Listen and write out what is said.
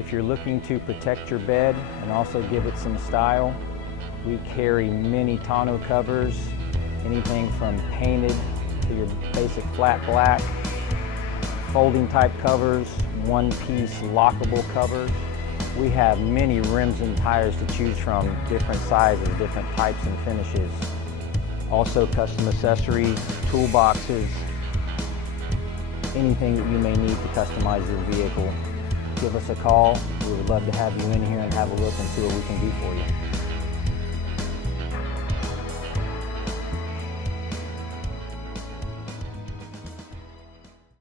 If you're looking to protect your bed and also give it some style, we carry many tonneau covers, anything from painted to your basic flat black, folding type covers, one-piece lockable covers. We have many rims and tires to choose from, different sizes, different types and finishes. Also custom accessories, toolboxes, anything that you may need to customize your vehicle. Give us a call. We would love to have you in here and have a look and see what we can do for you.